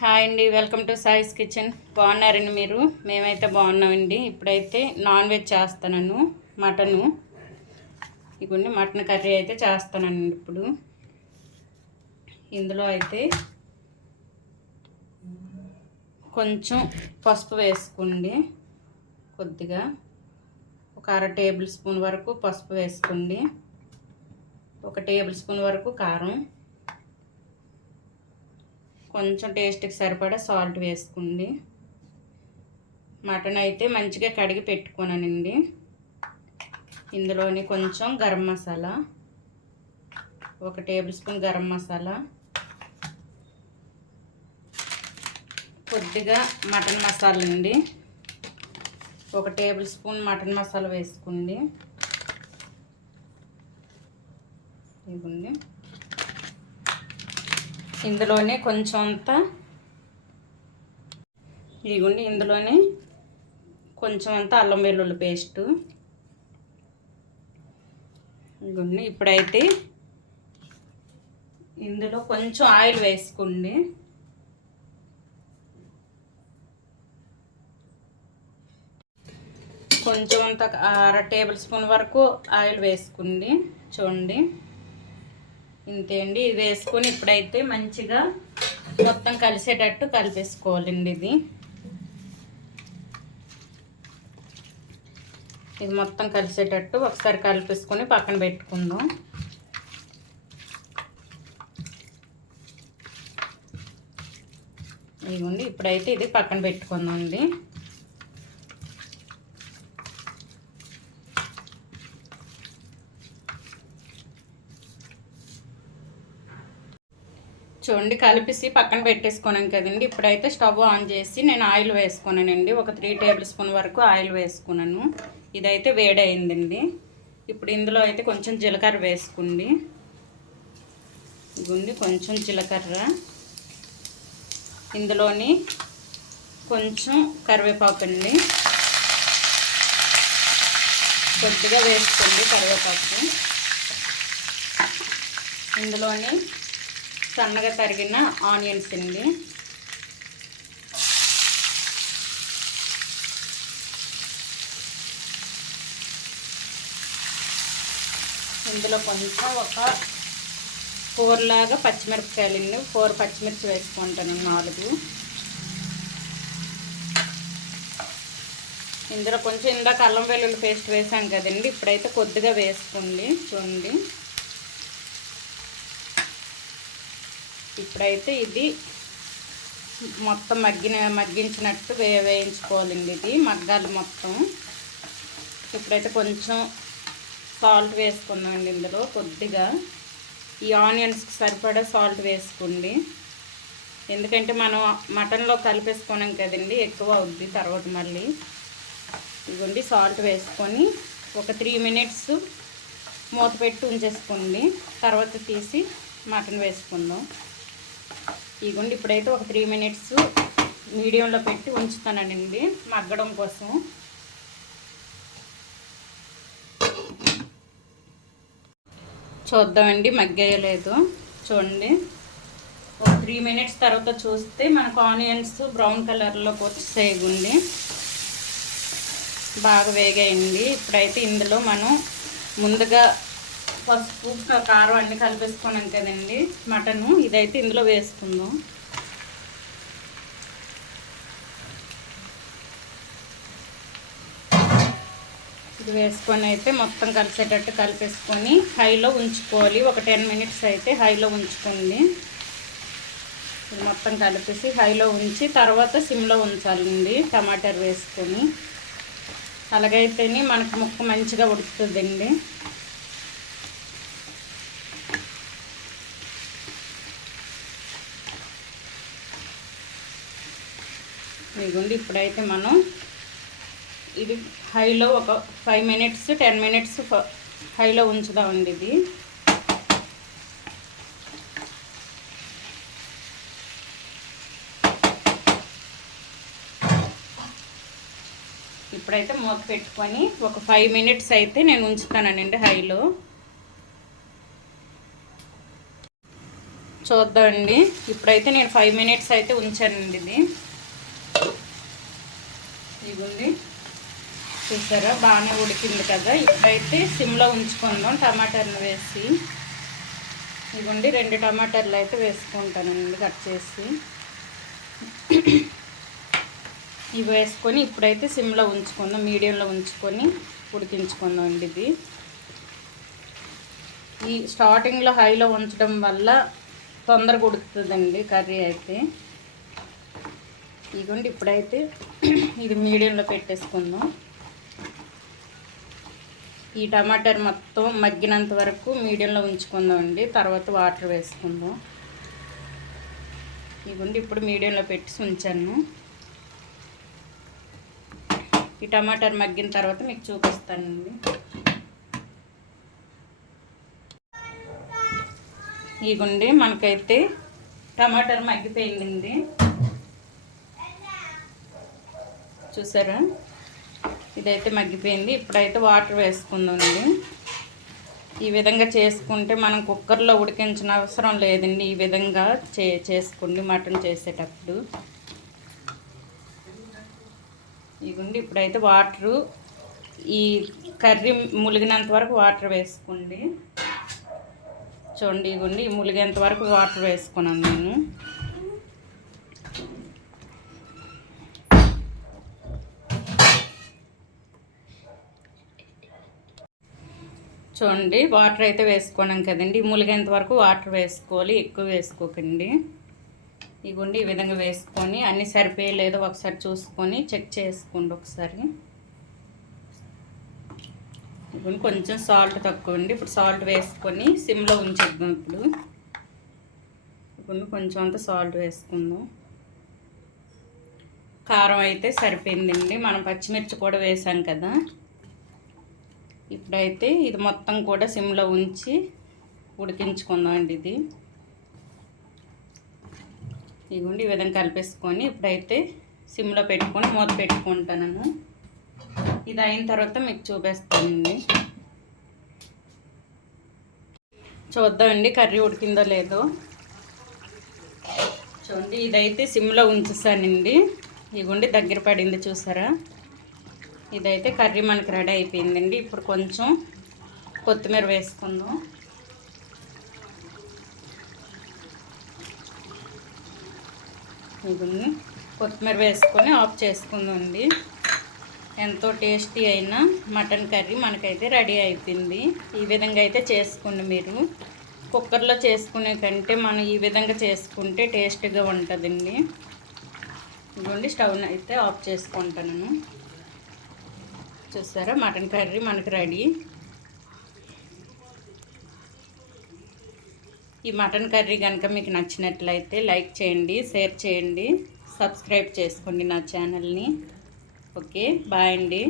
Hi అండి welcome to సాయిస్ kitchen. బాగున్నారండి మీరు? మేమైతే బాగున్నామండి. ఇప్పుడైతే నాన్ వెజ్ చేస్తాను మటను. ఇవన్నీ మటన్ కర్రీ అయితే చేస్తానండి ఇప్పుడు. ఇందులో అయితే కొంచెం పసుపు వేసుకోండి. కొద్దిగా ఒక అర టేబుల్ స్పూన్ వరకు పసుపు వేసుకోండి. ఒక టేబుల్ స్పూన్ వరకు కారం. కొంచెం టేస్ట్కి సరిపడా సాల్ట్ వేసుకోండి మటన్ అయితే మంచిగా కడిగి పెట్టుకోనండి ఇందులోని కొంచెం గరం మసాలా ఒక టేబుల్ స్పూన్ గరం మసాలా కొద్దిగా మటన్ మసాలా అండి. ఒక టేబుల్ స్పూన్ మటన్ మసాలా వేసుకోండి ఇవ్వండి ఇందులోనే కొంచెం అంత ఇదిగోండి ఇందులోనే కొంచెం అంత అల్లం వెల్లుల్లి పేస్టు. ఇదిగోండి ఇప్పుడైతే ఇందులో కొంచెం ఆయిల్ వేసుకోండి. కొంచెం అంత అర టేబుల్ స్పూన్ వరకు ఆయిల్ వేసుకోండి చూడండి. ఇంతే అండి. ఇది వేసుకొని ఇప్పుడైతే మంచిగా మొత్తం కలిసేటట్టు కలిపేసుకోవాలండి ఇది. ఇది మొత్తం కలిసేటట్టు ఒకసారి కలిపేసుకొని పక్కన పెట్టుకుందాం. ఇదిగోండి ఇప్పుడైతే ఇది పక్కన పెట్టుకుందాం అండి. చూడండి కలిపేసి పక్కన పెట్టేసుకున్నాం కదండి. ఇప్పుడైతే స్టవ్ ఆన్ చేసి నేను ఆయిల్ వేసుకున్నానండి. ఒక త్రీ టేబుల్ స్పూన్ వరకు ఆయిల్ వేసుకున్నాను. ఇదైతే వేడైందండి. ఇప్పుడు ఇందులో అయితే కొంచెం జీలకర్ర వేసుకోండి. ఉంది కొంచెం జీలకర్ర. ఇందులోని కొంచెం కరివేపాకు అండి. కొద్దిగా వేసుకోండి కరివేపాకు. ఇందులోని సన్నగా తరిగిన ఆనియన్స్ అండి ఇందులో కొంచెం ఒక ఫోర్ లాగా పచ్చిమిరపకాయలు అండి ఫోర్ పచ్చిమిర్చి వేసుకుంటాను నాలుగు. ఇందులో కొంచెం ఇందాక అల్లం వెల్లుల్లి పేస్ట్ వేసాం కదండి. ఇప్పుడైతే కొద్దిగా వేసుకోండి. చూడండి. ఇప్పుడైతే ఇది మొత్తం మగ్గిన మగ్గించినట్టు వే వేయించుకోవాలండి ఇది మగ్గాలి మొత్తం. ఇప్పుడైతే కొంచెం సాల్ట్ వేసుకుందామండి ఇందులో కొద్దిగా. ఈ ఆనియన్స్కి సరిపడా సాల్ట్ వేసుకోండి. ఎందుకంటే మనం మటన్లో కలిపేసుకున్నాం కదండి ఎక్కువ అవుద్ది తర్వాత మళ్ళీ. ఇదిగోండి సాల్ట్ వేసుకొని ఒక త్రీ మినిట్స్ మూత పెట్టి ఉంచేసుకోండి. తర్వాత తీసి మటన్ వేసుకుందాం. ఇదిగోండి ఇప్పుడైతే ఒక త్రీ మినిట్స్ మీడియంలో పెట్టి ఉంచుతానండి మగ్గడం కోసం. చూద్దామండి మగ్గేయలేదు. చూడండి. ఒక త్రీ మినిట్స్ తర్వాత చూస్తే మనకు ఆనియన్స్ బ్రౌన్ కలర్లోకి సేగుండి బాగా వేగాయండి ఇప్పుడైతే ఇందులో మనం ముందుగా పసుపు కారం అన్ని కలిపేసుకున్నాం కదండి మటను ఇదైతే ఇందులో వేసుకుందాం. ఇది వేసుకొని అయితే మొత్తం కలిసేటట్టు కలిపేసుకొని హైలో ఉంచుకోవాలి. ఒక టెన్ మినిట్స్ అయితే హైలో ఉంచుకోండి. ఇది మొత్తం కలిపేసి హైలో ఉంచి తర్వాత సిమ్లో ఉంచాలండి టమాటర్ వేసుకొని. అలాగైతేనే మనకు ముక్క మంచిగా ఉడుకుతుందండి. ఇదిగోండి ఇప్పుడైతే మనం ఇది హైలో ఒక ఫైవ్ మినిట్స్ టెన్ మినిట్స్ హైలో ఉంచుదామండి ఇది. ఇప్పుడైతే మూత పెట్టుకొని ఒక ఫైవ్ మినిట్స్ అయితే నేను ఉంచుతానండి హైలో. చూద్దామండి ఇప్పుడైతే నేను ఫైవ్ మినిట్స్ అయితే ఉంచానండి ఇది. ఇదిగోండి. చూసారా? బాగానే ఉడికింది కదా. ఇప్పుడైతే సిమ్లో ఉంచుకుందాం. టమాటాలను వేసి. ఇదిగోండి రెండు టమాటాలు అయితే వేసుకుంటానండి కట్ చేసి. ఇవి వేసుకొని ఇప్పుడైతే సిమ్లో ఉంచుకుందాం. మీడియంలో ఉంచుకొని ఉడికించుకుందాం అండి ఇది. ఈ స్టార్టింగ్లో హైలో ఉంచడం వల్ల తొందరగా ఉడుకుతుందండి కర్రీ అయితే. ఇదిగోండి ఇప్పుడైతే ఇది మీడియంలో పెట్టేసుకుందాం. ఈ టమాటర్ మొత్తం మగ్గినంత వరకు మీడియంలో ఉంచుకుందామండి. తర్వాత వాటర్ వేసుకుందాం. ఇదిగోండి ఇప్పుడు మీడియంలో పెట్టి ఉంచాను. ఈ టమాటర్ మగ్గిన తర్వాత మీకు చూపిస్తానండి. ఇదిగోండి మనకైతే టమాటర్ మగ్గిపోయిందండి. చూసారా? ఇదైతే మగ్గిపోయింది. ఇప్పుడైతే వాటర్ వేసుకుందండి ఈ విధంగా చేసుకుంటే మనం కుక్కర్లో ఉడికించిన అవసరం లేదండి. ఈ విధంగా చే చేసుకోండి మటన్ చేసేటప్పుడు. ఇదిగోండి ఇప్పుడైతే వాటరు ఈ కర్రీ ములిగినంత వరకు వాటర్ వేసుకోండి. చూడండి ఇదిగోండి ములిగేంత వరకు వాటర్ వేసుకున్నాను నేను. చూడండి వాటర్ అయితే వేసుకున్నాం కదండి. ములిగేంత వరకు వాటర్ వేసుకోవాలి ఎక్కువ వేసుకోకండి. ఇవ్వండి ఈ విధంగా వేసుకొని అన్ని సరిపోయలేదో ఒకసారి చూసుకొని చెక్ చేసుకోండి ఒకసారి. ఇప్పుడు కొంచెం సాల్ట్ తక్కువ అండి. ఇప్పుడు సాల్ట్ వేసుకొని సిమ్లో ఉంచేద్దాం ఇప్పుడు. ఇప్పుడు కొంచెం అంత సాల్ట్ వేసుకుందాం. కారం అయితే సరిపోయిందండి. మనం పచ్చిమిర్చి కూడా వేసాం కదా. ఇప్పుడైతే ఇది మొత్తం కూడా సిమ్లో ఉంచి ఉడికించుకుందాం అండి ఇది. ఇదిగోండి ఈ విధంగా కలిపేసుకొని ఇప్పుడైతే సిమ్లో పెట్టుకొని మూత పెట్టుకుంటాను ఇది అయిన తర్వాత మీకు చూపిస్తానండి. చూద్దామండి కర్రీ ఉడికిందో లేదో. చూడండి ఇదైతే సిమ్లో ఉంచేసానండి. ఇదిగోండి దగ్గర పడింది చూసారా? ఇదైతే కర్రీ మనకి రెడీ అయిపోయిందండి. ఇప్పుడు కొంచెం కొత్తిమీర వేసుకుందాం. ఇది కొత్తిమీర వేసుకొని ఆఫ్ చేసుకుందండి ఎంతో టేస్టీ అయిన మటన్ కర్రీ మనకైతే రెడీ అయిపోయింది. ఈ విధంగా అయితే చేసుకోండి మీరు. కుక్కర్లో చేసుకునే కంటే మనం ఈ విధంగా చేసుకుంటే టేస్ట్గా ఉంటుందండి. ఇదిగోండి స్టవ్ని అయితే ఆఫ్ చేసుకుంటాను. చూస్తారా మటన్ కర్రీ మనకు రెడీ. ఈ మటన్ కర్రీ కనుక మీకు నచ్చినట్లయితే లైక్ చేయండి షేర్ చేయండి సబ్స్క్రైబ్ చేసుకోండి నా ఛానల్ని. ఓకే బాయ్ అండి.